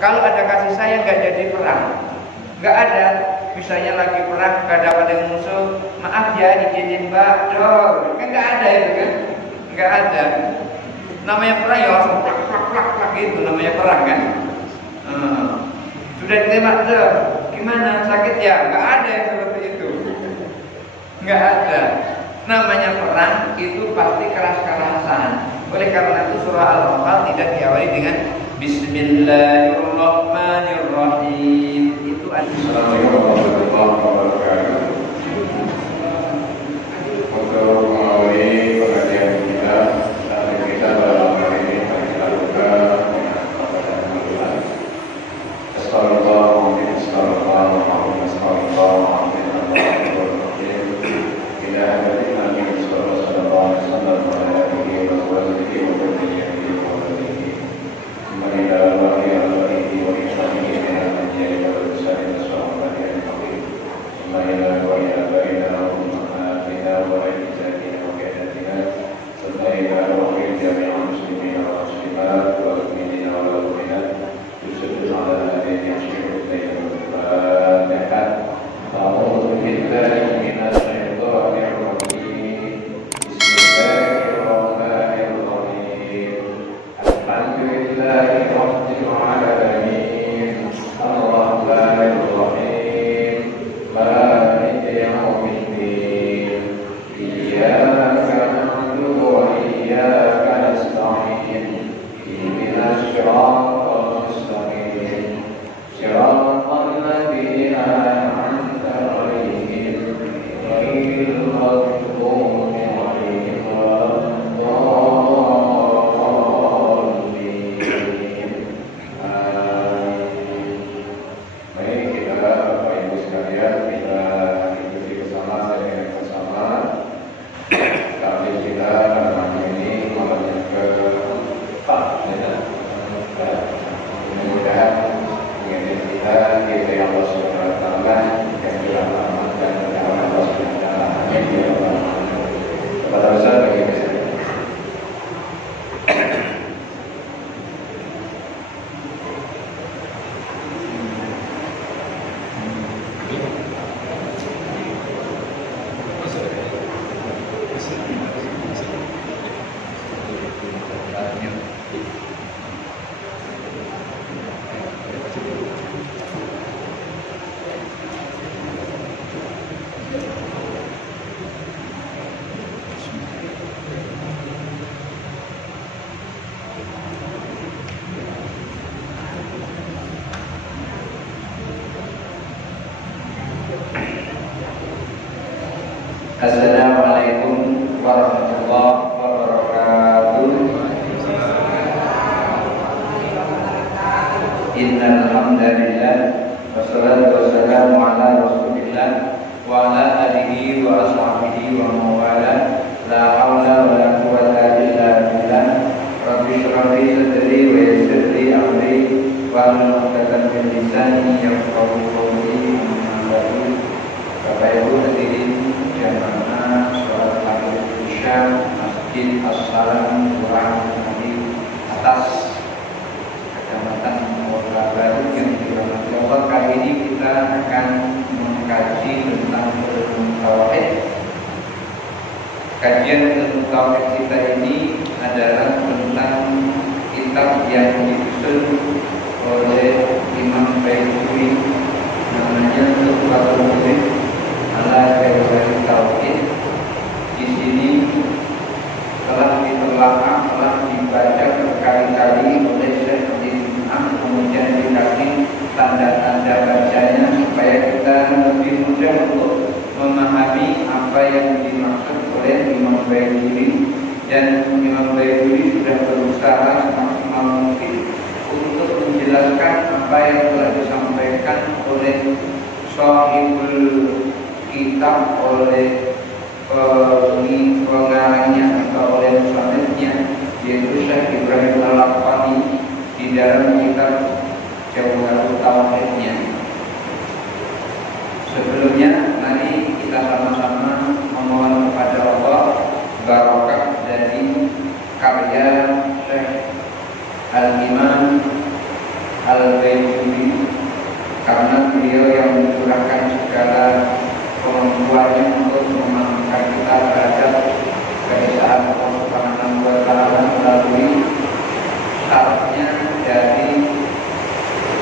Kalau ada kasih sayang nggak jadi perang. Nggak ada. Misalnya lagi perang, gak dapat dengan musuh, maaf ya izinin mbak, dong. Kan nggak ada itu kan? Nggak ada. Namanya perang ya langsung plak plak plak plak gitu. Namanya perang kan? Sudah ditembak dong. Gimana? Sakit ya? Nggak ada yang seperti itu. Nggak ada. Namanya perang itu pasti keras-kerasan. Oleh karena itu surah Al-Anfal tidak diawali dengan Bismillahirrahmanirrahim. Itu Assalamualaikum warahmatullahi wabarakatuh. Untuk mengawali pengajian kita, saat kita dalam hari ini kita buka Assalamualaikum warahmatullahi wabarakatuh. Innal hamdalillah wassalatu wassalamu ala rasulillah wa ala alihi wa ashabihi wa mawala. La haula wa la quwwata illa billah. Rabbi shrah li sadri wa yassir li amri wa hlul 'uqdatam min lisani yafqahu qawli. Bapak Ibu hadirin jamaah sholat maghrib isya Masjid As-Salam Kelurahan Nabi Atas Kecamatan Kota Baru yang dirahmati Allah. Kali ini kita akan mengkaji tentang ilmu tauhid. Kajian ilmu tauhid kita ini adalah tentang kitab yang disusun oleh Imam Baiquni, namanya Tuhfatul Murid ala Jawahir Tauhid. Di sini telah ditelaah, telah dibaca berkali-kali oleh Syekh Imam, kemudian dikasih tanda-tanda bacanya supaya kita lebih mudah untuk memahami apa yang dimaksud oleh Imam Baiquni. Dan Imam Baiquni sudah berusaha semaksimal mungkin untuk menjelaskan apa yang telah disampaikan oleh Shahibul Kitab, oleh pengarangnya atau oleh musannifnya, yaitu Syekh Ibrahim Al-Laqani di dalam kitab Jawahir Tauhidnya. Sebelumnya, mari kita sama-sama memohon kepada Allah barokah dari karya Syekh Al-Imam Al-Bayyuni, karena beliau yang mencurahkan segala kemampuannya untuk memampukan kita terhadap keesaan Allah Subhanahu wa Ta'ala melalui syaratnya dari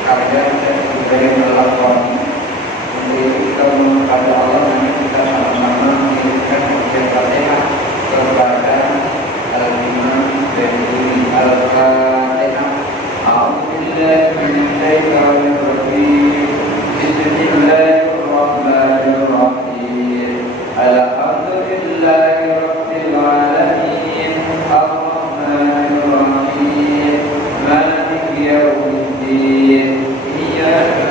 karya dan budaya melakoni. Untuk itu kita mohon kepada Allah dan kita sama-sama mengirimkan ujian Fatihah kepada Al-Imam Bayyuni. Al-Fatihah. A'udzubillahi minasyaitonir rajim. Bismillahirrahmanirrahim. Alhamdulillahi rabbil alamin. Ar-Rahmanir Rahim. Maliki yaumiddin. Iyyaka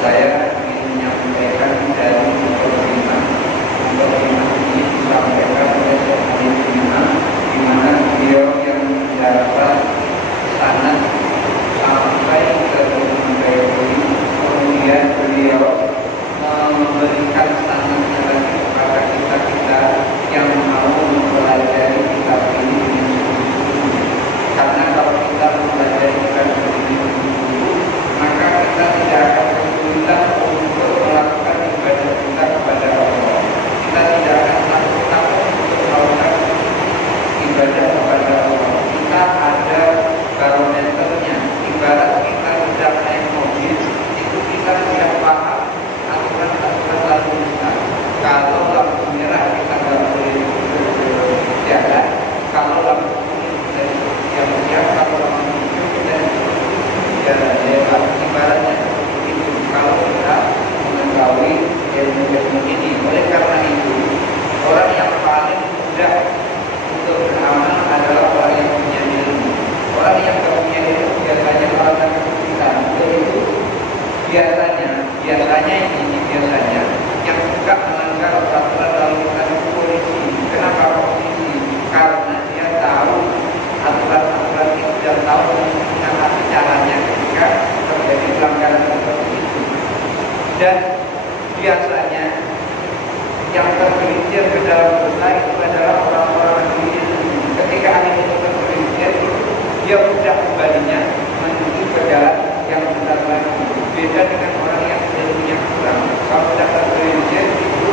saya ingin menyampaikan dari mukadimah ini disampaikan oleh Syekh Ali Imam, di mana beliau yang mendapat sanad sampai ke Imam Bayyuni, kemudian beliau memberikan sanadnya lagi kepada kita yang mau mempelajari kitab ini dengan sungguh-sungguh. Karena kalau kita mempelajari kitab ini maka kita tidak akan kesulitan untuk melakukan ibadah kita kepada Allah. Kita tidak akan takut untuk melakukan ibadah kepada Allah. Kita ada barometernya. Ibarat kita sedang naik mobil, itu kita siap paham aturan-aturan lalu lintas. Kalau lampu merah kita nggak boleh jalan. Kalau lampu kuning kita siap-siap. Kalau lampu hijau kita jalan. Ibaratnya itu kalau kita mengetahui ilmu ini. Oleh karena itu, orang yang paling mudah untuk beramal adalah orang yang punya ilmu. Orang yang tidak punya ilmu biasanya orang yang kesulitan. Itu biasanya yang suka melanggar peraturan lalu lintas polisi. Kenapa polisi? Karena dia tahu aturan-aturan itu dan tahu mengenai caranya ketika terjadi pelanggaran seperti itu. Dan biasanya yang tergelincir ke dalam dosa itu adalah orang-orang yang ketika hal itu tergelincir, dia mudah kembalinya menuju ke jalan yang benar lagi. Beda dengan orang yang ilmunya kurang. Kalau sudah tergelincir itu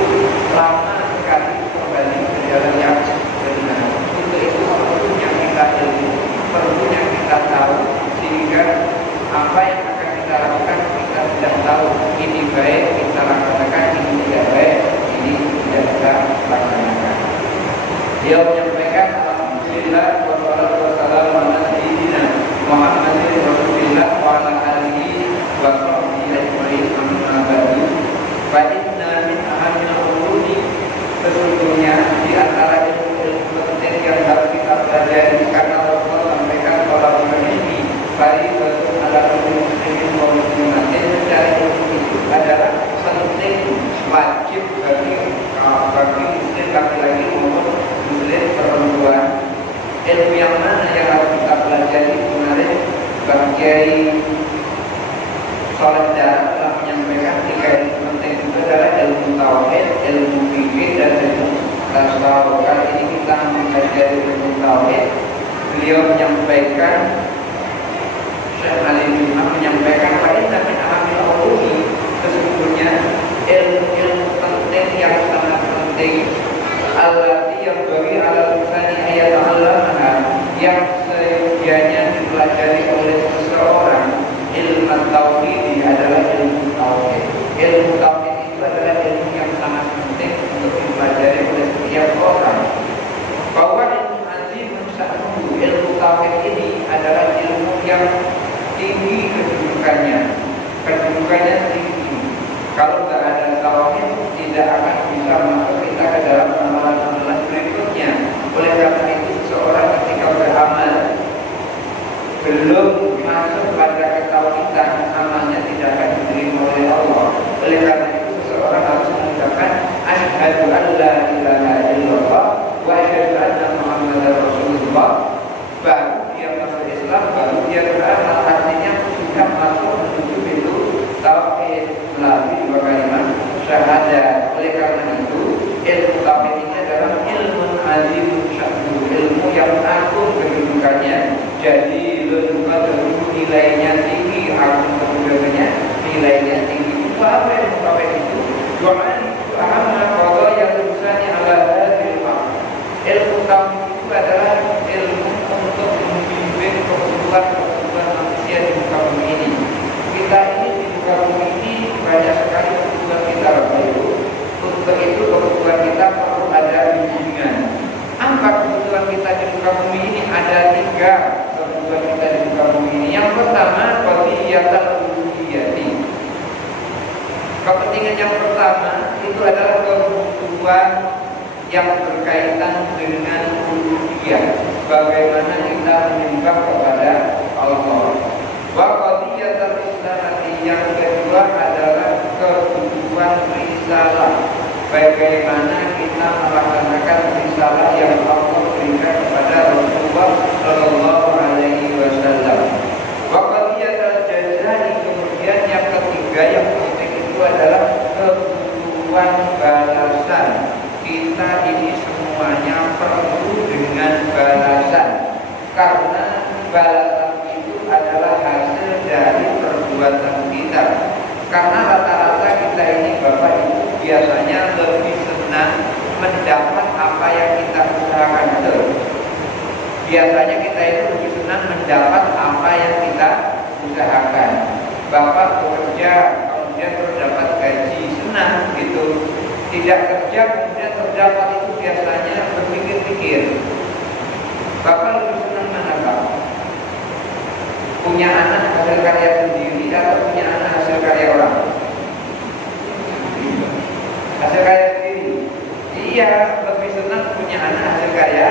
lama sekali kembali ke jalan yang benar. Untuk itu perlunya kita ilmu, perlunya kita tahu, sehingga apa yang akan kita lakukan kita sudah tahu. Ini baik kita laksanakan, ini tidak baik, ini tidak kita laksanakan. Dia menyampaikan alhamdulillah wassalatu wassalamu ala sayyidina Muhammadin Rasulillah wa ala alihi wa sahbihi ajma'in, amma ba'du. Fa inna min ahamil ulumi, sesungguhnya di antara ilmu-ilmu penting yang harus kita pelajari, karena Rasulullah sampaikan kalau ilmi bari betul ala muslimin wa muslimatin, mencari ilmu itu adalah penting, wajib bagi muslim laki-laki maupun muslim perempuan. Ilmu yang mana yang harus kita pelajari? Kemarin Pak Kiai Soledar telah menyampaikan 3 ilmu penting itu adalah ilmu tauhid, ilmu fikih, dan ilmu tasawuf. Kali ini kita mempelajari ilmu tauhid. Beliau menyampaikan, Syekh Ali Imam menyampaikan, wa inna min ahamil ulumi, sesungguhnya ilmu-ilmu penting yang sangat penting, allati yang bagi ala lisani ayat Allah, yang seyogianya dipelajari oleh seseorang. Ilmu tauhid adalah ilmu tauhid. Ilmu tauhid itu adalah ilmu yang sangat penting untuk dipelajari oleh setiap orang. Bahwa ilmu azim, ilmu tauhid ini adalah Jadi dulu nilainya tinggi, aku kemudiannya nilainya tinggi. Apa yang mengkawin itu? Doa itu ahamna qadha yang urusannya ala hadil ilmu. Ilmu kamu itu adalah ilmu untuk membimbing kebutuhan manusia di muka bumi ini. Kita ini di muka bumi ini banyak sekali kebutuhan kita, Bapak Ibu. Untuk itu kebutuhan kita perlu ada bimbingan. Apa kebutuhan kita di muka bumi ini? Ada 3 kebutuhan kita di muka bumi ini. Yang pertama, qadhiyatul uluhiyyati. Kepentingan yang pertama itu adalah kebutuhan yang berkaitan dengan uluhiyah. Bagaimana kita menyembah kepada Allah. Wa qadhiyatul risalati, yang kedua adalah kebutuhan risalah. Bagaimana kita melaksanakan risalah yang Allah berikan kepada Rasulullah Shallallahu Alaihi Wasallam. Wa qadhiyatul jazaa'i, kemudian yang ketiga yang penting itu adalah kebutuhan balasan. Kita ini semuanya perlu dengan balasan, karena balasan itu adalah hasil dari perbuatan kita. Karena rata-rata kita ini Bapak Ibu biasanya lebih senang mendapat apa yang kita usahakan. Biasanya kita itu lebih senang mendapat apa yang kita usahakan. Bapak bekerja kemudian terdapat gaji, senang gitu. Tidak kerja kemudian terdapat, itu biasanya berpikir-pikir. Bapak lebih senang mana Pak? Punya anak hasil karya sendiri atau punya anak hasil karya orang? Hasil karya sendiri. Iya, lebih senang punya anak hasil karya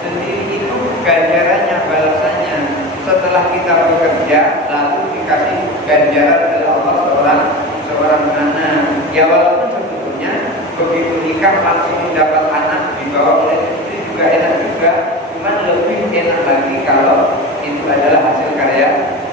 sendiri. Itu ganjarannya, balasannya. Setelah kita bekerja, lalu dikasih ganjaran dari Allah seorang anak. Ya walaupun sebetulnya begitu nikah langsung dapat anak dibawa oleh istri juga enak juga. Cuman lebih enak lagi kalau itu adalah hasil karya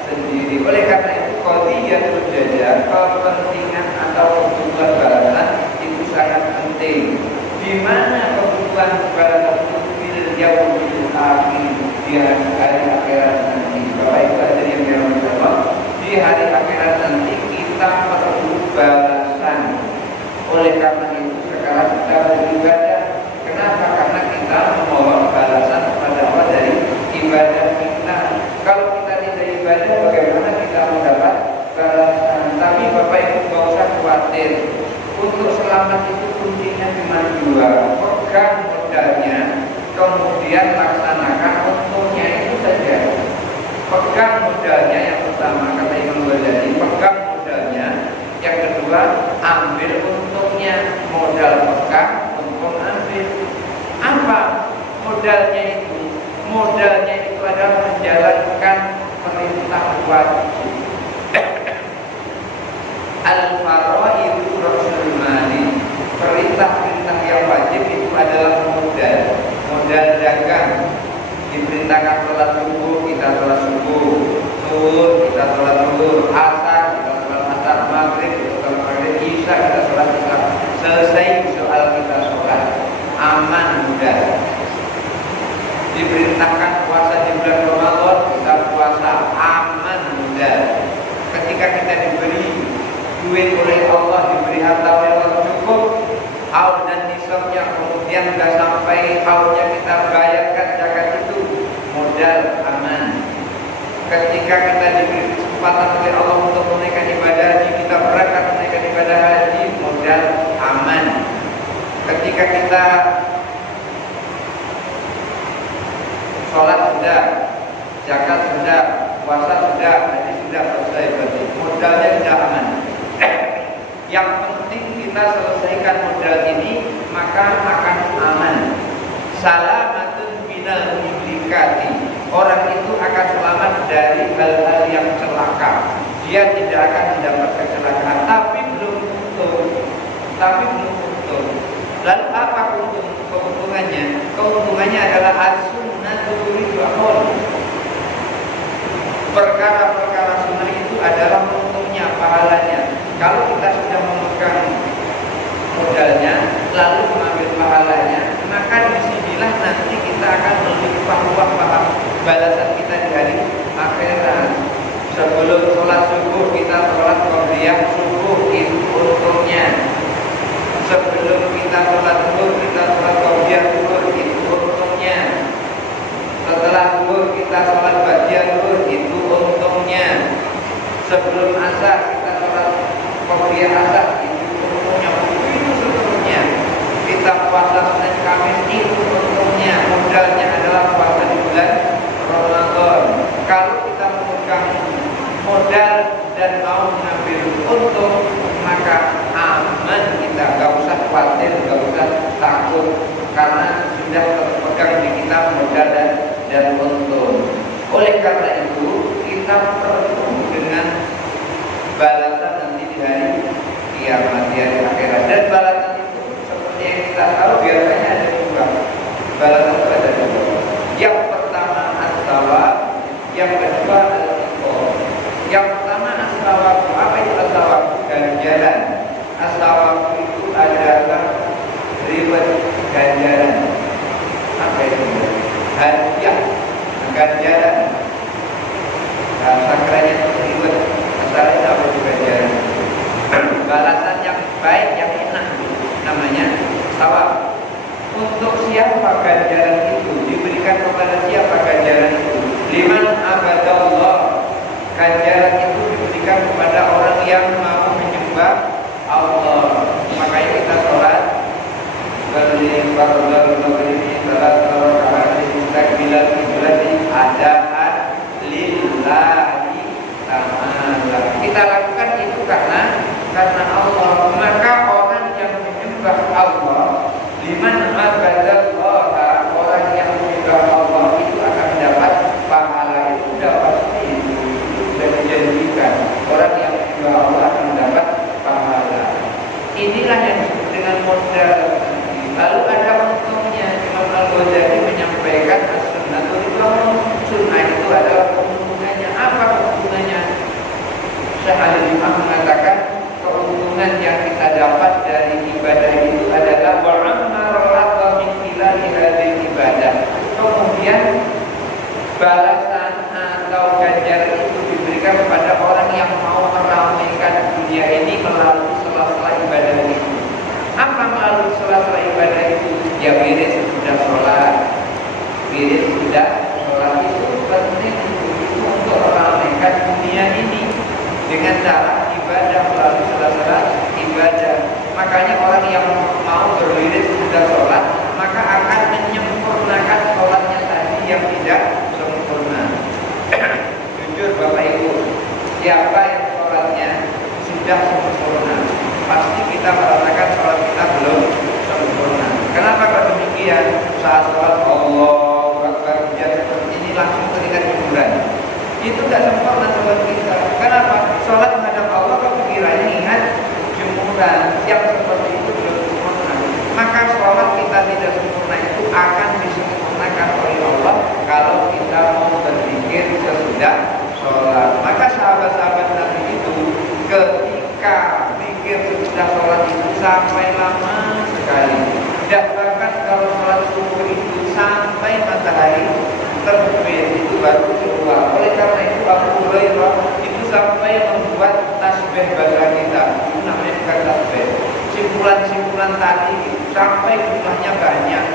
sendiri. Oleh karena itu qadhiyatul jazaa, kepentingan atau kebutuhan balasan itu sangat penting. Di mana kebutuhan balasan itu fil yaumil akhir, di hari akhirat nanti. Bapak Ibu hadirin yang dirahmati Allah, di hari akhirat nanti kita perlu balasan. Oleh karena itu sekarang kita beribadah. Kenapa? Karena kita memohon balasan kepada Allah dari ibadah kita. Kalau kita tidak ibadah, bagaimana kita mendapat balasan? Tapi Bapak Ibu tidak usah khawatir. Untuk selamat itu kuncinya cuma 2. Pegang modalnya, kemudian laksanakan untungnya itu saja. Pegang modalnya yang pertama, kata Imam Ghazali, pegang modalnya. Yang kedua, ambil untungnya. Modal pegang, untung ambil. Apa modalnya itu? Modalnya itu adalah menjalankan perintah wajib. Al-faraidu rasul mali. Perintah-perintah yang wajib itu adalah modal. Modal dagang. Diperintahkan sholat subuh, kita sholat subuh. Zuhur, kita sholat zuhur. Asar, kita sholat asar. Maghrib, kita sholat maghrib. Isya, kita sholat isya. Selesai soal kita sholat. Aman mudah. Diperintahkan puasa di bulan Ramadan, kita puasa. Aman mudah. Ketika kita diberi duit oleh Allah, diberi harta oleh Allah cukup, haul dan nisabnya, kemudian sudah sampai haulnya kita bayarkan zakat itu, modal aman. Ketika kita diberi kesempatan oleh Allah untuk menunaikan ibadah haji, kita berangkat menunaikan ibadah haji, modal aman. Ketika kita sholat sudah, zakat sudah, puasa sudah, haji sudah, selesai berarti modalnya sudah aman. Yang penting kita selesaikan modal ini, maka akan aman. Salamatun minal muhlikati. Orang itu akan selamat dari hal-hal yang celaka. Dia tidak akan mendapat kecelakaan, tapi belum untung. Lalu apa keuntungannya? Keuntungannya adalah as-sunnatu ridwa'un. Perkara-perkara sunnah itu adalah untungnya, pahalanya. Kalau kita sudah memegang modalnya, lalu mengambil pahalanya, maka disinilah nanti kita akan melimpah ruah balasan kita di kita sholat zuhur, kita sholat qabliyah zuhur, itu untungnya. Setelah zuhur kita sholat ba'diyah zuhur, itu untungnya. Sebelum asar kita sholat qabliyah asar, itu untungnya. Itu seterusnya. Kita puasa Senin Kamis, itu untungnya. Modalnya adalah puasa di bulan Ramadan. Kalau kita memegang modal dan mau mengambil untung, maka aman, kita gak usah khawatir, gak usah takut, karena sudah terpegang di kita modal dan untung. Oleh karena itu kita perlu dengan balasan nanti di hari kiamat, di hari akhirat. Dan balasan itu seperti yang kita tahu biasanya ada dua. Balasan itu ada dua. Yang pertama as-thawab, yang kedua al-iqab. Yang pertama as-thawab. Apa itu as-thawab? Ganjaran. As-thawab itu adalah reward, ganjaran. Apa itu? Hadiah, ganjaran. Bahasa kerennya itu reward. Asalnya apa itu ganjaran? Balasan yang baik, yang enak, namanya thawab. Untuk siapa ganjaran itu? Diberikan kepada siapa ganjaran itu? Liman abadallah. Ganjaran itu diberikan kepada orang yang mau menyembah Allah. Makanya kita sholat berdiri salat takbilat kiblati adaan lillahi ta'ala. Kita lakukan itu karena Allah. Maka orang yang menyembah Allah, liman abadallah, orang yang menyembah Allah itu akan mendapat pahala. Itu sudah pasti, itu sudah dijanjikan. Orang yang menyembah Allah akan mendapat pahala. Inilah yang disebut dengan modal. Lalu ada untungnya. Imam Al-Ghazali menyampaikan as-sunnatul ibadah. Sunnah itu adalah keuntungannya. Apa keuntungannya? Syekh Al-Imam mengatakan keuntungan yang kita dapat dari ibadah itu adalah wa'ammarallahu min khilali hadhihi ibadah. Kemudian balasan atau ganjaran itu diberikan kepada orang yang mau meramaikan dunia ini melalui sela-sela ibadah itu. Apa melalui sela-sela ibadah itu? Ya wirid sudah sholat, wirid sudah sholat itu penting itu untuk meramaikan dunia ini dengan cara ibadah melalui sela-sela ibadah. Makanya orang yang mau berwirid sudah sholat, maka akan menyempurnakan sholatnya tadi yang tidak sempurna. Jujur Bapak Ibu, siapa yang sholatnya sudah sempurna, pasti kita merasakan sholat kita belum sempurna. Kenapa kok demikian? Saat sholat Allahu Akbar seperti ini langsung teringat hiburan. Itu tidak sempurna sholat kita. Kenapa? Sholat menghadap Allah kok pikirannya ingat jemuran. Yang seperti itu belum sempurna. Maka sholat kita tidak sempurna itu akan disempurnakan oleh Allah kalau kita mau berpikir sesudah sholat. Maka sahabat-sahabat Nabi itu ketika pikir sesudah sholat itu sampai lama sekali. Dan bahkan kalau sholat subuh itu sampai matahari terbit itu baru keluar. Oleh karena itu Abu Hurairah itu sampai membuat tasbih bahasa kita. Itu namanya bukan tasbih. Simpulan-simpulan tadi sampai jumlahnya banyak.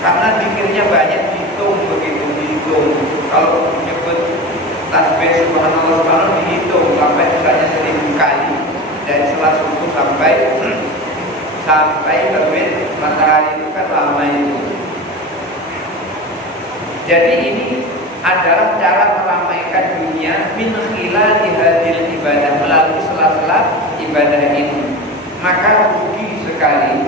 Karena pikirnya banyak, dihitung begitu, dihitung. Kalau menyebut tasbih subhanallah subhanallah dihitung sampai misalnya 1000 kali dari setelah subuh sampai terbit matahari itu kan lama itu. Jadi ini adalah cara meramaikan dunia min khilali hadil ibadah, melalui sela-sela ibadah ini. Maka rugi sekali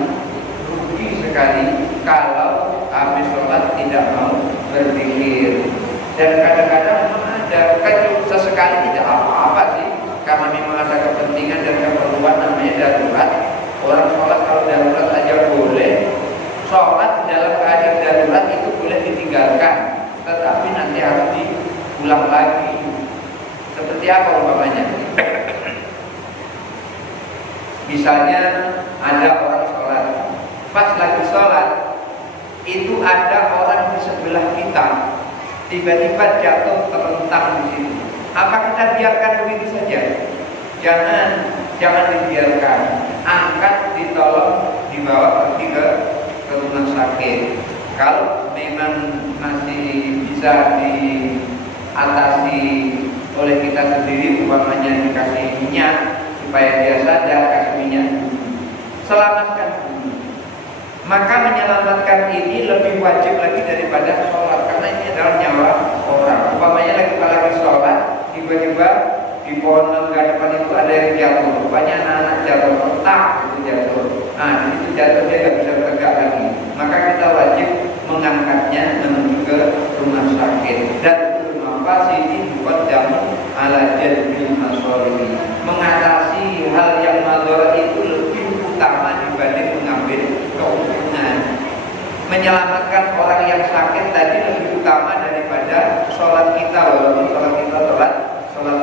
kalau habis sholat tidak mau berzikir. Dan kadang-kadang memang ada sesekali tidak apa-apa sih, karena memang ada kepentingan dan keperluan namanya darurat. Orang sholat kalau darurat aja boleh. Sholat dalam keadaan darurat itu boleh ditinggalkan, tetapi nanti harus diulang lagi. Seperti apa umpamanya? Misalnya ada orang sholat, pas lagi sholat itu ada orang di sebelah kita tiba-tiba jatuh terlentang di situ. Apa kita biarkan begitu saja? Jangan dibiarkan. Angkat, ditolong, dibawa pergi sakit. Kalau memang masih bisa diatasi oleh kita sendiri, umpamanya dikasih minyak supaya dia sadar, kasih minyak dulu, selamatkan dulu. Maka menyelamatkan ini lebih wajib lagi daripada sholat, karena ini adalah nyawa orang. Umpamanya lagi sholat, tiba-tiba di pohon mangga depan itu ada yang jatuh, rupanya anak-anak jatuh, petak itu jatuh. Nah, di situ jatuh dia nggak bisa tegak lagi. Maka kita wajib mengangkatnya menuju ke rumah sakit. Dan rumah ini bukan jamu ala jadbil masyarakat. Mengatasi hal yang madhara itu lebih utama dibanding mengambil keuntungan. Menyelamatkan orang yang sakit tadi lebih utama daripada sholat kita, walaupun sholat kita sholat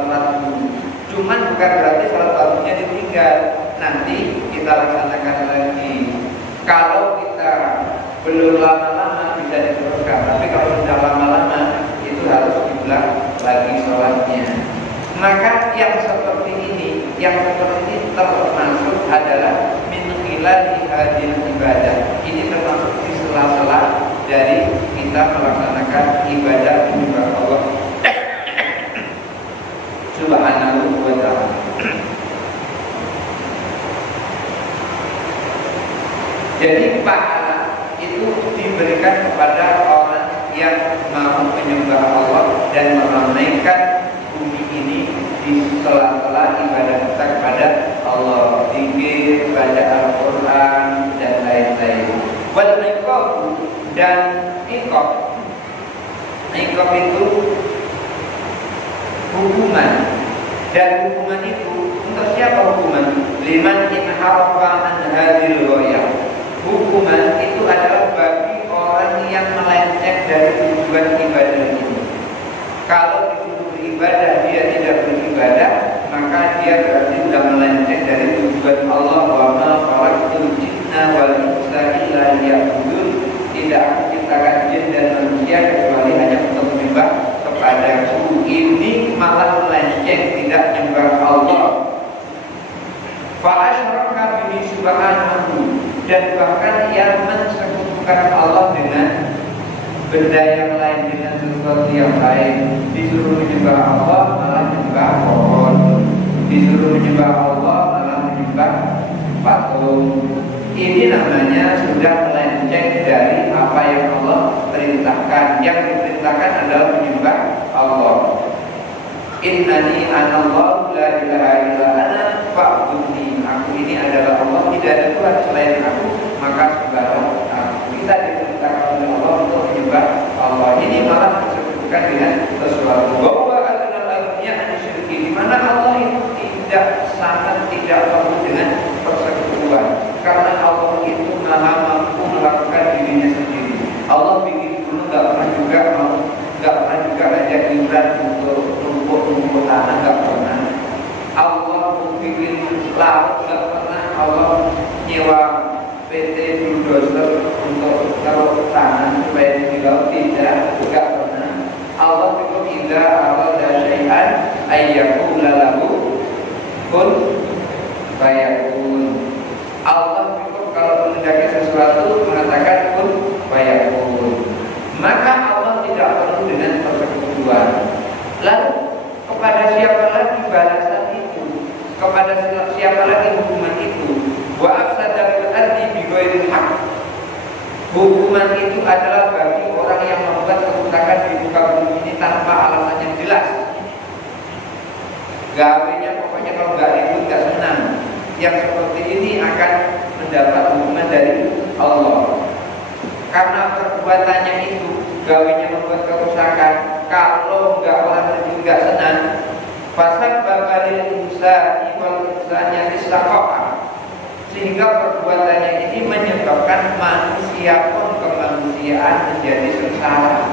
dulu. Cuman bukan berarti sholat fardunya ditinggal. Nanti kita laksanakan lagi. Kalau kita belum lama-lama bisa diteruskan, tapi kalau sudah lama-lama itu harus diulang lagi sholatnya. Maka yang seperti ini termasuk adalah min khilali hadil ibadah. Ini termasuk di sela-sela dari kita melaksanakan ibadah kepada Allah Subhanahu wa ta'ala. Jadi pahala itu diberikan kepada orang yang mau menyembah Allah dan meramaikan bumi ini di sela-sela ibadah kita kepada Allah, zikir, baca Al-Quran dan lain-lain. Wal iqab dan iqab itu hukuman, dan hukuman itu untuk siapa hukuman? Liman inharafa an hadhil ghayah. Hukuman itu adalah bagi orang yang melenceng dari tujuan ibadah ini. Kalau disuruh beribadah dia tidak beribadah, maka dia berarti sudah melenceng dari tujuan Allah. Wa ma khalaqtul jinna wal insa illa liya'budun. Tidak aku ciptakan jin dan manusia kecuali hanya untuk menyembah kepadaku. Ini malah melenceng, tidak menyembah Allah. Fa asyraka bihi subhanahu, dan bahkan ia mensekutukan Allah dengan benda yang lain, dengan sesuatu yang lain. Disuruh menyembah Allah malah menyembah pohon, disuruh menyembah Allah malah menyembah patung. Ini namanya sudah melenceng dari apa yang Allah perintahkan. Yang diperintahkan adalah menyembah Allah. Innani anallahu la ilaha illa ana fa'budni. Aku ini adalah Allah, tidak ada Tuhan selain aku, maka sembahlah aku. Kita diperintahkan oleh Allah untuk menyembah Allah. Ini malah disebutkan dengan sesuatu bahwa adalah dunia syirki, di mana Allah itu sangat tidak perlu dengan persekutuan, karena Allah itu maha mampu melakukan dirinya sendiri. Allah bikin gunung nggak pernah juga ajak iuran untuk rumput tanah, nggak pernah. Allah bikin laut nggak pernah. Allah nyewa PT bulldozer untuk taruh tanah supaya di laut, nggak pernah. Allah itu tidak arada syai'an ayyakula lahu kun fayakun. Allah itu kalau mengendaki sesuatu mengatakan kun fayakun. Maka Allah tidak perlu dengan persekutuan. Lalu kepada siapa lagi balasan itu? Kepada siapa lagi hukuman itu? Wa afsada fil ardi bighairil haqq. Hukuman itu adalah bagi orang yang membuat kerusakan di muka bumi ini tanpa alasan yang jelas. Gawenya pokoknya kalau nggak ribut nggak senang. Yang seperti ini akan mendapat hukuman dari Allah. Karena perbuatannya itu gawenya membuat kerusakan. Kalau nggak orang ribut nggak senang, fasad babalil insani wal insani istaqa'a, sehingga perbuatannya ini menyebabkan manusia pun kemanusiaan menjadi sengsara,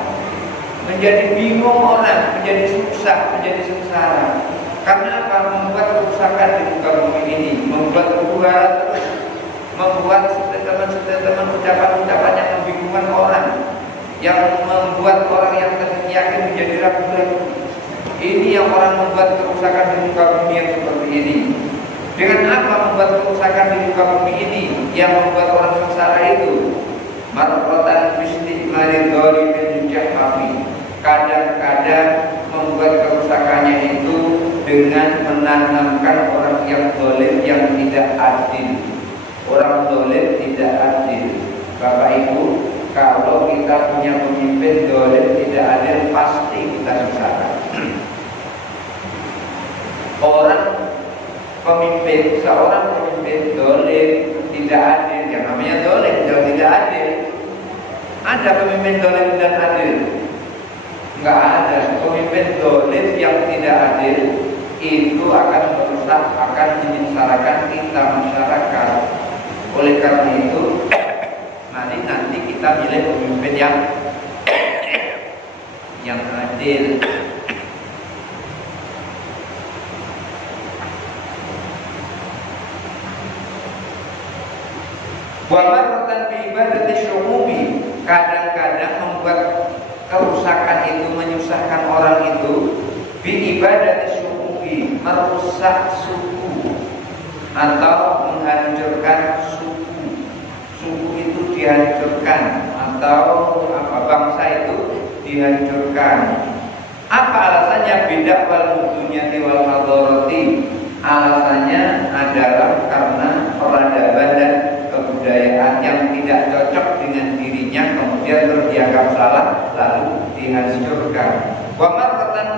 menjadi bingung orang, menjadi susah, menjadi sengsara. Karena apa? Membuat kerusakan di muka bumi ini, membuat huru-hara terus, membuat teman-teman ucapan-ucapan yang membingungkan orang, yang membuat orang yang yakin menjadi ragu-ragu. Ini yang orang membuat kerusakan di muka bumi yang seperti ini. Dengan apa membuat kerusakan di muka bumi ini yang membuat orang sengsara itu? marrotan bistikmari dhori bin jahmafi, kadang-kadang membuat kerusakannya itu dengan menanamkan orang yang dolim yang tidak adil. Orang dolim tidak adil. Bapak Ibu, kalau kita punya pemimpin dolim tidak adil, pasti kita susahkan. Seorang pemimpin dolim tidak adil, yang namanya dolim tidak adil. Ada pemimpin dolim dan adil? Enggak ada. Pemimpin dolim yang tidak adil itu akan merusak, akan menyengsarakan kita masyarakat. Oleh karena itu, mari nanti kita pilih pemimpin yang adil. Wamaratan bi ibadati syu'ubi, kadang-kadang membuat kerusakan itu, menyusahkan orang itu, bi ibadati syu'ubi, merusak suku atau menghancurkan suku. Suku itu dihancurkan atau bangsa itu dihancurkan. Apa alasannya? Beda wal mudunyati wal madoroti. Alasannya adalah karena peradaban dan kebudayaan yang tidak cocok dengan dirinya, kemudian terus dianggap salah lalu dihancurkan. Wa marratan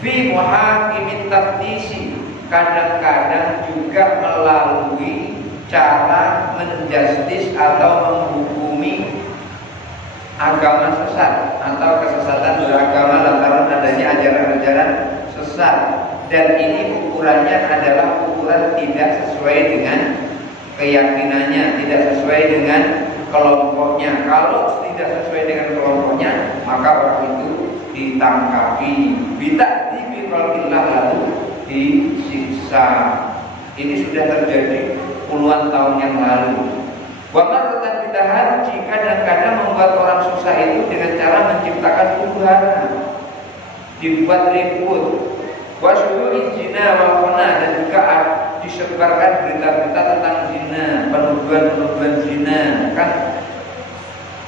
fi muhakimin taftisi, kadang-kadang juga melalui cara menjustis atau menghukumi agama sesat atau kesesatan beragama lantaran adanya ajaran-ajaran sesat. Dan ini ukurannya adalah ukuran tidak sesuai dengan keyakinannya, tidak sesuai dengan kelompoknya. Kalau tidak sesuai dengan kelompoknya, maka orang itu ditangkapi, bita'dzibi khalqillah, lalu disiksa. Ini sudah terjadi puluhan tahun yang lalu. Wa marratan bitahan, kadang-kadang membuat orang susah itu dengan cara menciptakan huru-hara, dibuat ribut. Wa syu'uri zina wal khana, dan juga disebarkan berita-berita tentang zina, penuduhan-penuduhan zina. Kan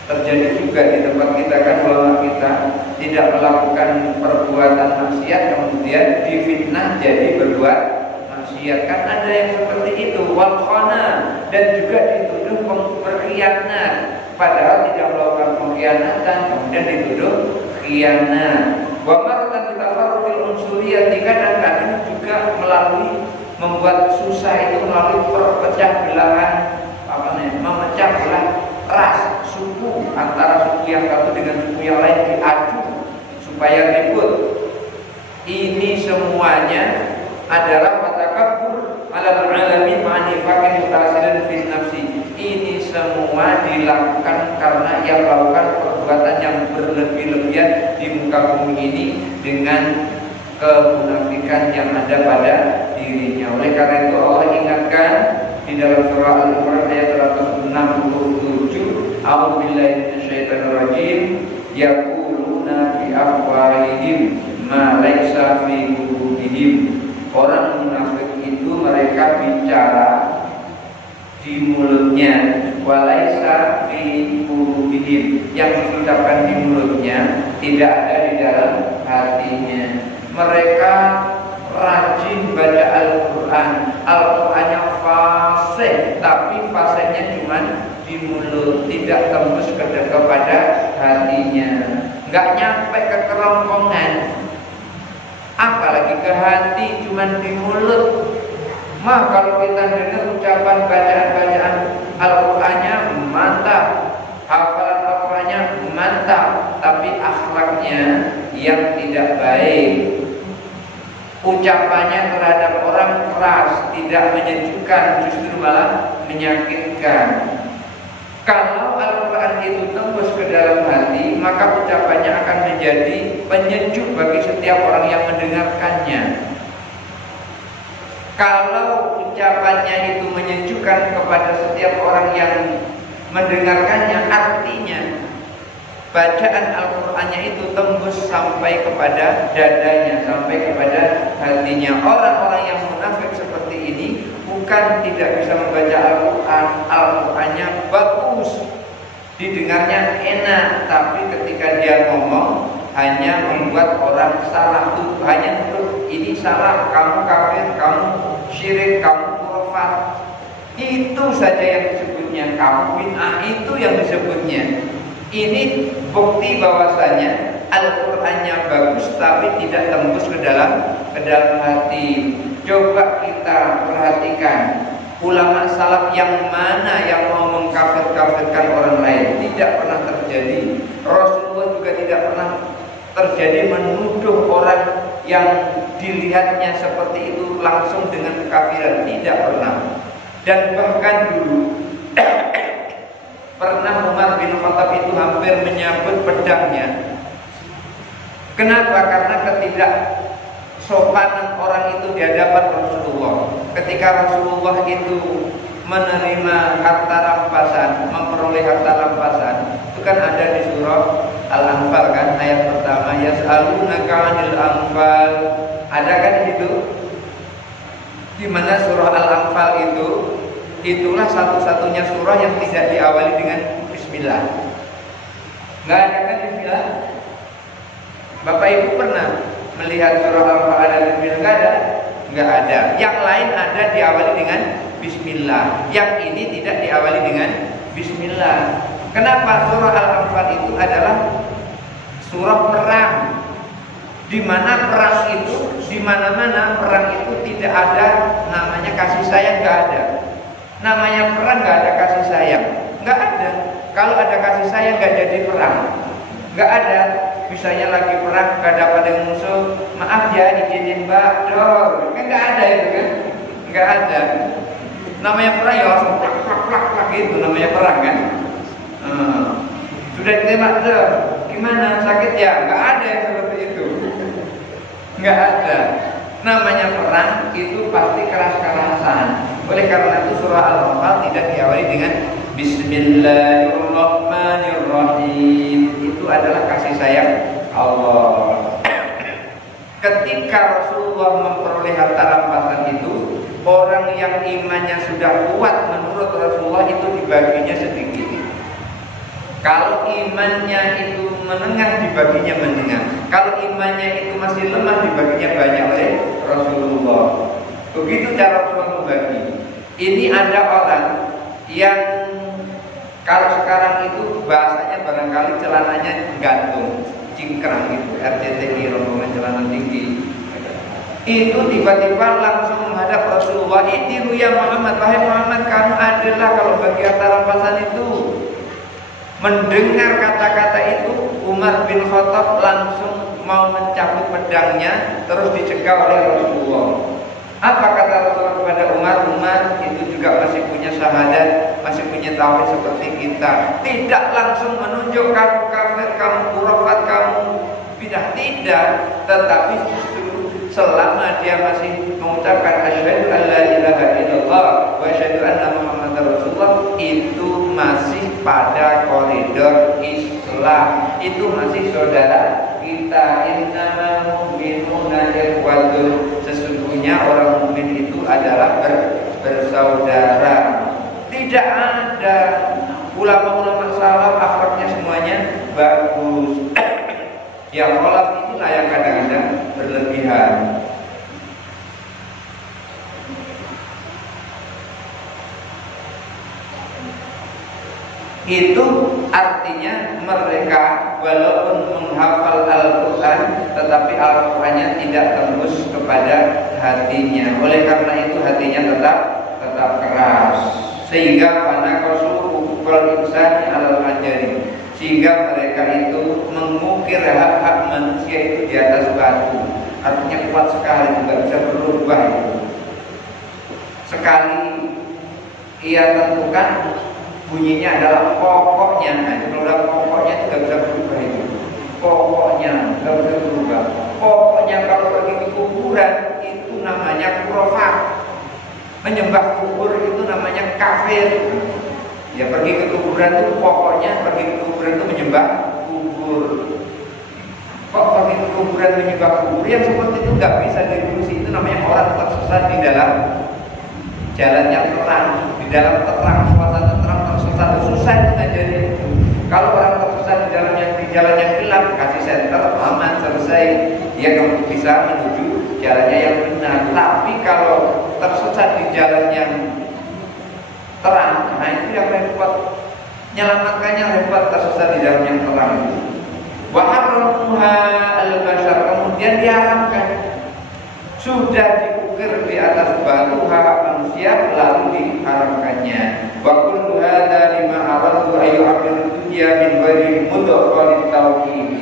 terjadi juga di tempat kita, kan ulama kita tidak melakukan perbuatan maksiat kemudian difitnah jadi berbuat maksiat. Kan ada yang seperti itu. Wal khana, dan juga dituduh berkhianat padahal tidak melakukan pengkhianatan, kemudian dituduh khianat. Wa marratan bitafarruqil unsuriyati, kadang-kadang juga melalui membuat susah itu melalui perpecah belahan, memecah belah ras, suku, antara suku yang satu dengan suku yang lain diadu supaya ribut. Ini semuanya adalah watakabur ala alamin ma'anifakin mutasirin fi nafsi. Ini semua dilakukan karena ia melakukan perbuatan yang berlebih-lebihan di muka bumi ini dengan kemunafikan yang ada pada dirinya. Oleh karena itu Allah ingatkan di dalam surah Al-Imran ayat 167, A'udzubillahi minasyaitonirrajim, yaquluna bi afwahihim ma laisa fi qulubihim. Orang munafik itu mereka bicara di mulutnya, walaisa fi qulubihim, yang diucapkan di mulutnya tidak ada di dalam hatinya. Mereka rajin baca Al-Quran, Al-Qurannya fasih, tapi fasihnya cuma di mulut, tidak tembus kepada hatinya, nggak nyampe ke kerongkongan, apalagi ke hati, cuma di mulut. Mah kalau kita dengar ucapan bacaan-bacaan Al-Qurannya mantap, hafalan Al-Qurannya mantap, tapi akhlaknya yang tidak baik, ucapannya terhadap orang keras, tidak menyejukkan, justru malah menyakitkan. Kalau Al-Quran itu tembus ke dalam hati, maka ucapannya akan menjadi penyejuk bagi setiap orang yang mendengarkannya. Kalau ucapannya itu menyejukkan kepada setiap orang yang mendengarkannya, artinya bacaan Al-Qurannya itu tembus sampai kepada dadanya, sampai kepada hatinya. Orang-orang yang munafik seperti ini bukan tidak bisa membaca Al-Quran, Al-Qurannya bagus, didengarnya enak, tapi ketika dia ngomong hanya membuat orang salah tuh, hanya untuk ini salah, kamu kafir, kamu syirik, kamu khurafat. Itu saja yang disebutnya kamu bid'ah, itu yang disebutnya. Ini bukti bahwasanya Al-Qur'annya bagus tapi tidak tembus ke dalam hati. Coba kita perhatikan ulama salaf yang mana yang mau mengkafir-kafirkan orang lain. Tidak pernah terjadi. Rasulullah juga tidak pernah terjadi menuduh orang yang dilihatnya seperti itu langsung dengan kekafiran. Tidak pernah. Dan bahkan dulu pernah Umar bin Khattab itu hampir menyabut pedangnya. Kenapa? Karena ketidaksopanan orang itu di hadapan Rasulullah. Ketika Rasulullah itu menerima harta rampasan, memperoleh harta rampasan, itu kan ada di surah Al-Anfal kan, ayat pertama, yas'alunaka 'anil anfal. Ada kan itu? Di mana surah Al-Anfal itu, itulah satu-satunya surah yang tidak diawali dengan bismillah. Enggak ada kan bismillah? Bapak Ibu pernah melihat surah Al-Anfal ada bismillah? Enggak ada? Enggak ada. Yang lain ada diawali dengan bismillah. Yang ini tidak diawali dengan bismillah. Kenapa? Surah Al-Anfal itu adalah surah perang. Di mana perang itu, di mana-mana perang itu tidak ada namanya kasih sayang, nggak ada. Namanya perang nggak ada kasih sayang, nggak ada. Kalau ada kasih sayang nggak jadi perang, nggak ada. Misalnya lagi perang, nggak dapat yang musuh, maaf ya izinin mbak, dor, kan nggak ada itu kan, nggak ada. Namanya perang ya langsung plak plak plak plak gitu, namanya perang kan. Sudah ditembak dor, gimana sakit ya? Nggak ada yang seperti itu. Nggak ada. Namanya perang itu pasti keras-kerasan. Oleh karena itu surah Al-Anfal tidak diawali dengan Bismillahirrahmanirrahim. Itu adalah kasih sayang Allah. Ketika Rasulullah memperoleh harta rampasan itu, orang yang imannya sudah kuat menurut Rasulullah itu dibaginya sedikit. Kalau imannya itu menengah, dibaginya menengah. Kalau imannya itu masih lemah, dibaginya banyak oleh Rasulullah. Begitu cara Rasulullah membagi. Ini ada orang yang kalau sekarang itu bahasanya barangkali celananya gantung, cingkrang gitu, RCTI, rombongan celana tinggi. Itu tiba-tiba langsung menghadap Rasulullah. Ini ya Muhammad, wahai Muhammad, kamu adalah kalau bagi harta rampasan itu. Mendengar kata-kata itu, Umar bin Khattab langsung mau mencabut pedangnya, terus dicegah oleh Rasulullah. Apa kata Rasulullah kepada Umar? Umar itu juga masih punya syahadat, masih punya tauhid seperti kita. Tidak langsung menunjuk kamu kafir, kamu khurafat, kamu bidah, tidak. Tetapi justru selama dia masih mengucapkan asyhadu an la ilaha illallah wa asyhadu anna muhammadar rasulullah, itu masih pada koridor Islam, itu masih saudara kita. Innamal mu'minuna ikhwatun, sesungguhnya orang mukmin itu adalah bersaudara. Tidak ada ulama-ulama salaf akhlaknya semuanya bagus. Yang kolak inilah yang kadang-kadang berlebihan. Itu artinya mereka walaupun menghafal Al-Quran, tetapi Al-Qurannya tidak tembus kepada hatinya. Oleh karena itu hatinya tetap keras, sehingga pada qasul insani alal ajari, sehingga mereka itu mengukir hak-hak manusia itu di atas batu. Artinya kuat sekali, tidak bisa berubah itu. Sekali ia tentukan, bunyinya adalah pokoknya. Nah, kalau pokoknya tidak bisa berubah itu. Pokoknya tidak bisa berubah. Pokoknya kalau pergi ke kuburan itu namanya khurafat. Menyembah kubur itu namanya kafir. Ya pergi ke kuburan itu pokoknya pergi ke kuburan itu menyembah kubur. Kok pergi ke kuburan menyembah kubur? Yang seperti itu nggak bisa dilurusi. Itu namanya orang tersesat di dalam jalan yang terang, di dalam terang, suasana terang tersesat. Susah itu jadi itu. Kalau orang tersesat di jalan yang gelap, kasih senter, aman, selesai, dia bisa menuju jalannya yang benar. Tapi kalau tersesat di jalan yang terang, nah itu yang repot. Nyelamatkannya repot, tersesat di jalan yang terang. Wa harramuha al-bashar, kemudian diharamkan. Sudah diukir di atas batu hak manusia, lalu diharamkannya. Wa kullu hadza lima aradu ayyu'amil dunya min ghairi mudakhalit tauhid.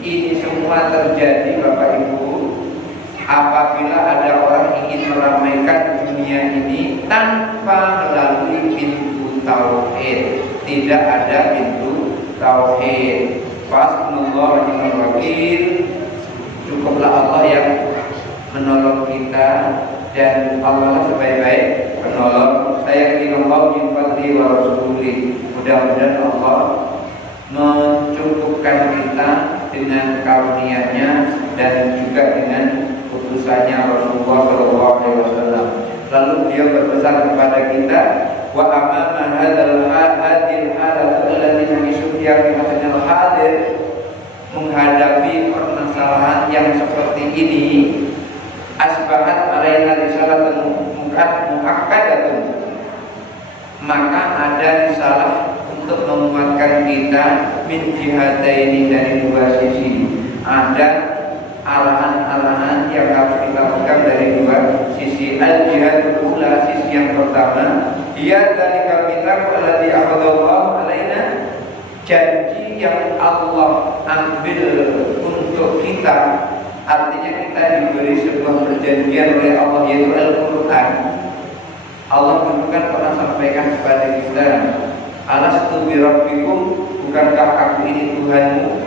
Ini semua terjadi Bapak Ibu apabila ada orang ingin meramaikan dunia ini tanpa melalui pintu tauhid. Tidak ada pintu tauhid. Fasbunallahu wa ni'mal wakil. Cukuplah Allah yang menolong kita, dan Allah sebaik-baik penolong. Saya kinallahu min fadli wa rasulih. Mudah-mudahan Allah mencukupkan kita dengan karunia-Nya dan juga dengan putusannya Rasulullah SAW. Lalu beliau berpesan kepada kita, wa amama hadzal hadil halatu allati na'isu fiha fi hasanil hadir, menghadapi permasalahan yang seperti ini, asbahat alaina risalatun muakkadatun, maka ada risalah untuk menguatkan kita min jihadaini, dari dua sisi. Ada arahan-arahan yang harus kita pegang dari dua sisi. Al-jihadul ula, sisi yang pertama, dia dari kapital alladhi akhadallahu alaina, janji yang Allah ambil untuk kita. Artinya kita diberi sebuah perjanjian oleh Allah, yaitu Al-Quran. Allah kan pernah sampaikan kepada kita, alastu bi rabbikum, bukankah aku ini Tuhanmu?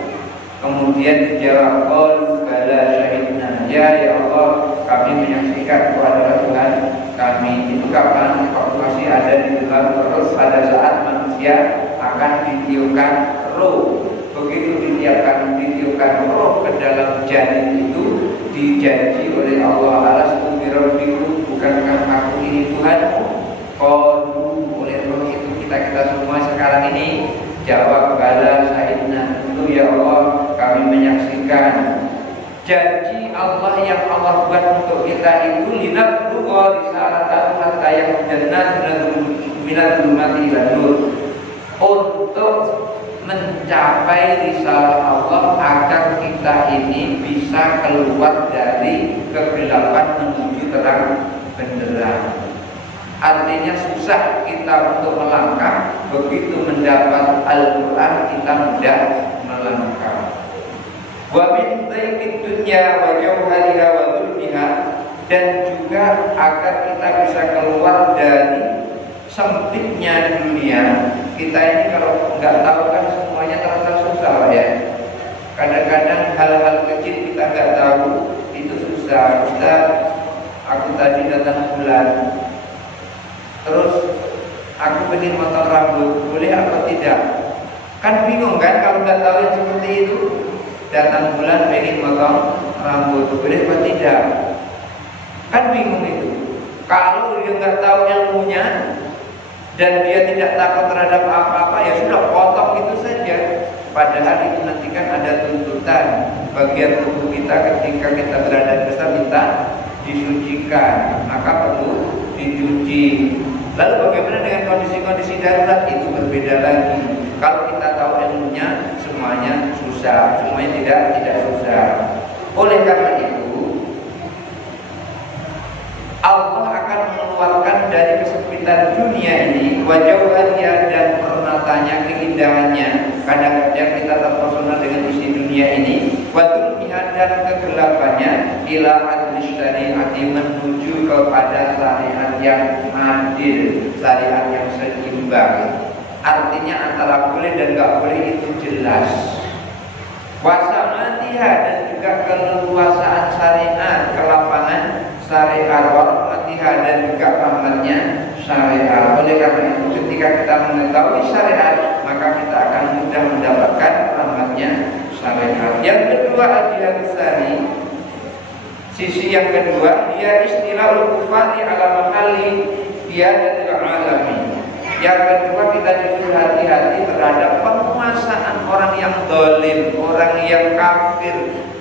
Kemudian dijawab, qalu bala syahidna, ya Allah, kami menyaksikan Engkau adalah Tuhan kami. Itu kapan? Waktu masih ada di dalam perut, pada saat manusia akan ditiupkan roh. Begitu ditiupkan roh ke dalam janin itu, dijanji oleh Allah, alastu bi rabbikum, bukankah aku ini Tuhanmu? Qalu, oleh roh itu kita semua sekarang ini jawab, bala syahidna, tentu ya Allah, kami menyaksikan. Janji Allah yang Allah buat untuk kita itu, linabluwa risalatahu hatta yakhrujanna minadh dhulumati ila nur, untuk mencapai risalah Allah agar kita ini bisa keluar dari kegelapan menuju terang benderang. Artinya susah kita untuk melangkah, begitu mendapat Al-Quran kita mudah melangkah. Wa min dhaiqid dunya wa jawhariha wa dhulmiha, dan juga agar kita bisa keluar dari sempitnya dunia. Kita ini kalau nggak tahu kan semuanya terasa susah ya. Kadang-kadang hal-hal kecil kita nggak tahu itu susah. Ustaz, aku tadi datang bulan, terus aku ingin potong rambut, boleh apa tidak? Kan bingung kan kalau nggak tahu yang seperti itu. Datang bulan ingin potong rambut, boleh apa tidak? Kan bingung itu. Kalau dia nggak tahu ilmunya dan dia tidak takut terhadap apa-apa, ya sudah potong itu saja. Padahal itu nanti kan ada tuntutan, bagian tubuh kita ketika kita berada di besar minta disucikan, maka perlu dicuci. Lalu bagaimana dengan kondisi-kondisi darurat? Itu berbeda lagi. Kalau kita tahu ilmunya, semuanya susah, semuanya tidak susah. Oleh karena itu, Allah akan mengeluarkan dari kesempitan dunia ini wajahnya dan permatanya, keindahannya. Kadang-kadang kita terpesona dengan isi dunia ini, wadulmiha, dan kegelapannya, ila adli syariati, menuju kepada syariat yang adil, syariat yang seimbang. Artinya antara boleh dan gak boleh itu jelas. Wasamatiha, dan juga keleluasaan syariat, kelapangan syariat, warahmatiha, dan juga rahmatnya syariat. Oleh karena itu ketika kita mengetahui syariat, maka kita akan mudah mendapatkan rahmatnya syariat. Yang kedua, al-jihad-tsani, sisi yang kedua, dia istilahul kufari ala mahali dia dan alami. Yang kedua, kita disuruh hati-hati terhadap penguasaan orang yang zalim, orang yang kafir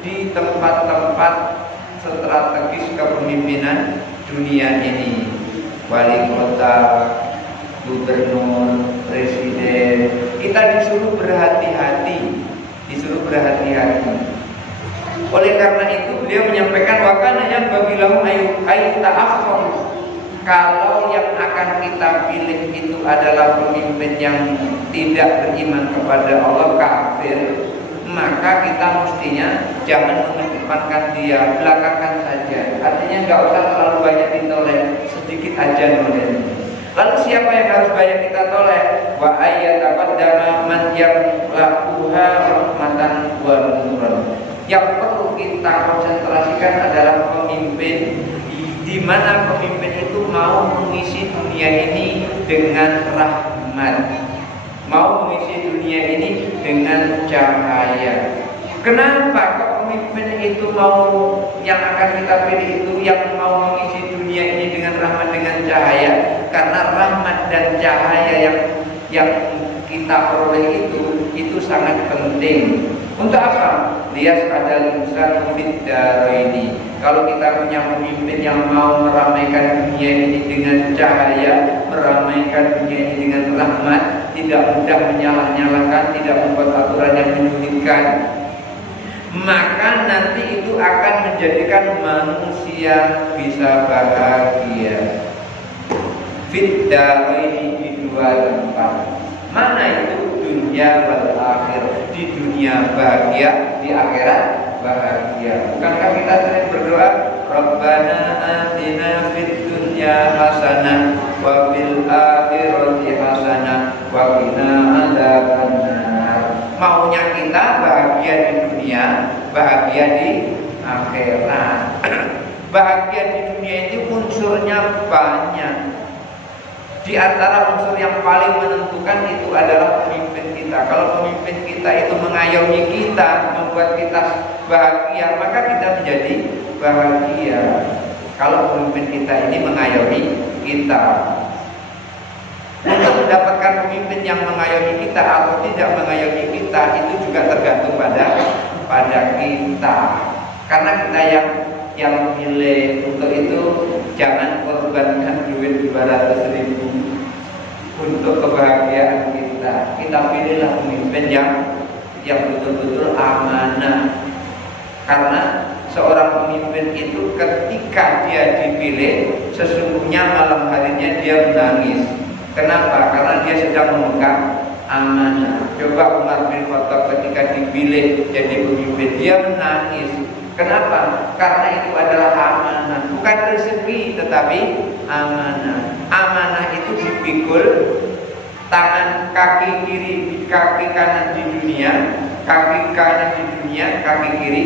di tempat-tempat strategis kepemimpinan dunia ini. Wali kota, gubernur, presiden, kita disuruh berhati-hati, Oleh karena itu beliau menyampaikan wakana yang bagilahu ayu ta'akhkhar. Kalau yang akan kita pilih itu adalah pemimpin yang tidak beriman kepada Allah, kafir, maka kita mestinya jangan mengedepankan dia, belakangkan saja. Artinya nggak usah terlalu banyak ditoleh, sedikit aja noleh. Lalu siapa yang harus banyak kita toleh? Wa ayyataqaddama man yamlakuha rahmatan wa nuran. Yang perlu kita konsentrasikan adalah pemimpin, di mana pemimpin itu mau mengisi dunia ini dengan rahmat, mau mengisi dunia ini dengan cahaya. Kenapa kok pemimpin itu mau, yang akan kita pilih itu yang mau mengisi dunia ini dengan rahmat, dengan cahaya? Karena rahmat dan cahaya yang kita peroleh itu sangat penting. Untuk apa? Lihat pada insan ini. Kalau kita punya pemimpin yang mau meramaikan dunia ini dengan cahaya, meramaikan dunia ini dengan rahmat, tidak mudah menyalah-nyalahkan, tidak membuat aturan yang menyulitkan, maka nanti itu akan menjadikan manusia bisa bahagia. Fiddaraini, di dua tempat. Mana itu? Dunia wal akhir. Di dunia bahagia, di akhirat bahagia. Bukankah kita sering berdoa, Rabbana atina fid dunya hasanah wa fil akhirati hasanah wa qina adzabannar. Maunya kita bahagia di dunia, bahagia di akhirat. Bahagia di dunia itu unsurnya banyak. Di antara unsur yang paling menentukan itu adalah pemimpin kita. Kalau pemimpin kita itu mengayomi kita, membuat kita bahagia, maka kita menjadi bahagia. Kalau pemimpin kita ini mengayomi kita. Untuk mendapatkan pemimpin yang mengayomi kita atau tidak mengayomi kita, itu juga tergantung pada kita. Karena kita yang memilih. Untuk itu jangan korbankan duit 200.000 untuk kebahagiaan kita. Kita pilihlah pemimpin yang betul-betul amanah. Karena seorang pemimpin itu ketika dia dipilih, sesungguhnya malam harinya dia menangis. Kenapa? Karena dia sedang memegang amanah. Coba Umar bin Khattab ketika dipilih jadi pemimpin, dia menangis. Kenapa? Karena itu adalah amanah, bukan rezeki tetapi amanah. Amanah itu dipikul, tangan kaki kiri, kaki kanan di dunia, kaki kanan di dunia, kaki kiri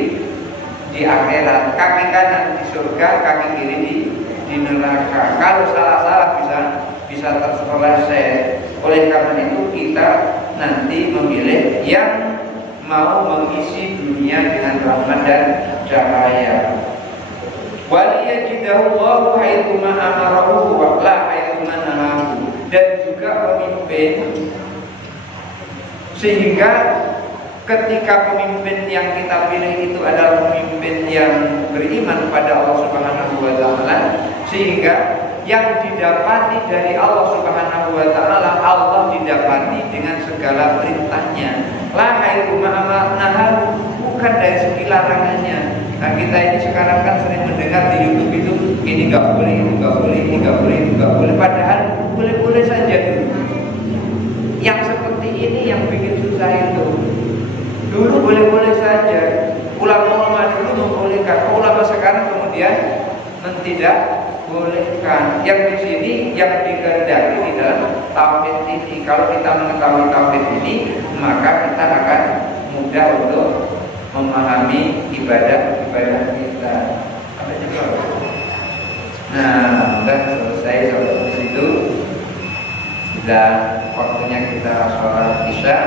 di akhirat, kaki kanan di surga, kaki kiri di neraka. Kalau salah-salah bisa terselesai. Oleh karena itu kita nanti memilih yang mau mengisi dunia dengan rahmat dan cahaya. Waliyajidahu Allahu haitsuma amarahu wa la haitsuma nahahu. Dan juga pemimpin, sehingga ketika pemimpin yang kita pilih itu adalah pemimpin yang beriman pada Allah Subhanahu wa taala, sehingga yang didapati dari Allah Subhanahu wa taala, Allah didapati dengan segala perintahnya. La haitsuma amarahu, bukan dari segi larangannya. Nah, kita ini sekarang kan sering mendengar di YouTube itu, ini nggak boleh, ini nggak boleh, ini nggak boleh, ini nggak boleh. Padahal boleh-boleh saja dulu. Yang seperti ini yang bikin susah itu. Dulu boleh-boleh saja. Ulama-ulama dulu membolehkan. Ulama sekarang kemudian tidak bolehkan. Yang di sini yang dikehendaki di dalam tauhid ini. Kalau kita mengetahui tauhid ini, maka kita akan mudah untuk memahami ibadah kita. Apa juga? Nah, sudah selesai sampai di situ. Sudah waktunya kita sholat isya.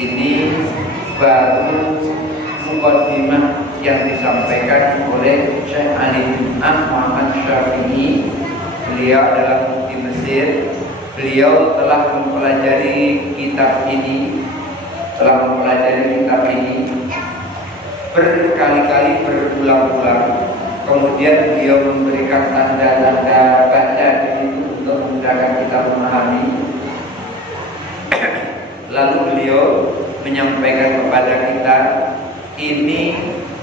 Ini baru muqaddimah yang disampaikan oleh Syekh Ali bin Muhammad Syafi'i. Beliau adalah mufti Mesir. beliau telah mempelajari kitab ini, berkali-kali, berulang-ulang. Kemudian beliau memberikan tanda-tanda baca di situ untuk memudahkan kita memahami. Lalu beliau menyampaikan kepada kita, ini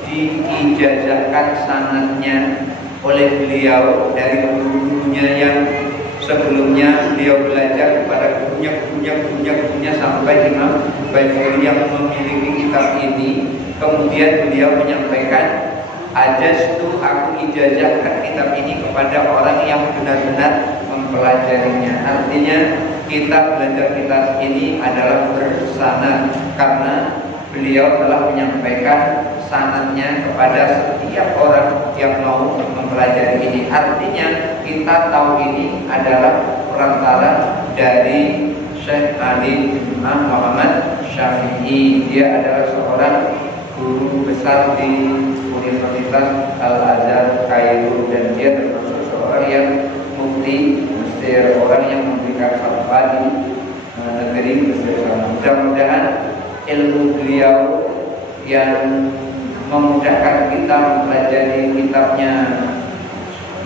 diijazahkan sanadnya oleh beliau dari gurunya yang sebelumnya beliau belajar kepada gurunya sampai Imam Baiquni yang memiliki kitab ini. Kemudian beliau menyampaikan, ajastu, aku ijazahkan kitab ini kepada orang yang benar-benar mempelajarinya. Artinya kita belajar kitab ini adalah bersanad karena beliau telah menyampaikan sanadnya kepada setiap orang yang mau mempelajari ini. Artinya kita tahu ini adalah perantara dari Syekh Ali bin Muhammad Syafi'i. Dia adalah seorang guru besar di Universitas Al-Azhar Kairo, dan dia termasuk seorang yang mufti Mesir, orang yang memberikan fatwa di negeri Mesir. Mudah-mudahan ilmu beliau yang memudahkan kita mempelajari kitabnya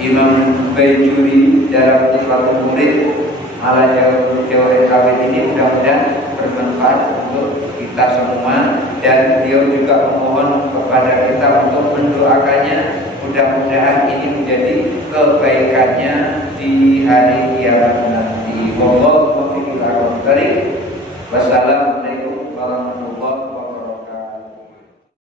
Imam Baiquni dalam Sifatul Murid ala Jawahir Kawin ini mudah-mudahan bermanfaat untuk kita semua, dan beliau juga memohon kepada kita untuk mendoakannya, mudah-mudahan ini menjadi kebaikannya di hari kiamat nanti. Wallahu muwaffiq ila aqwamit thoriq. Wassalamualaikum warahmatullahi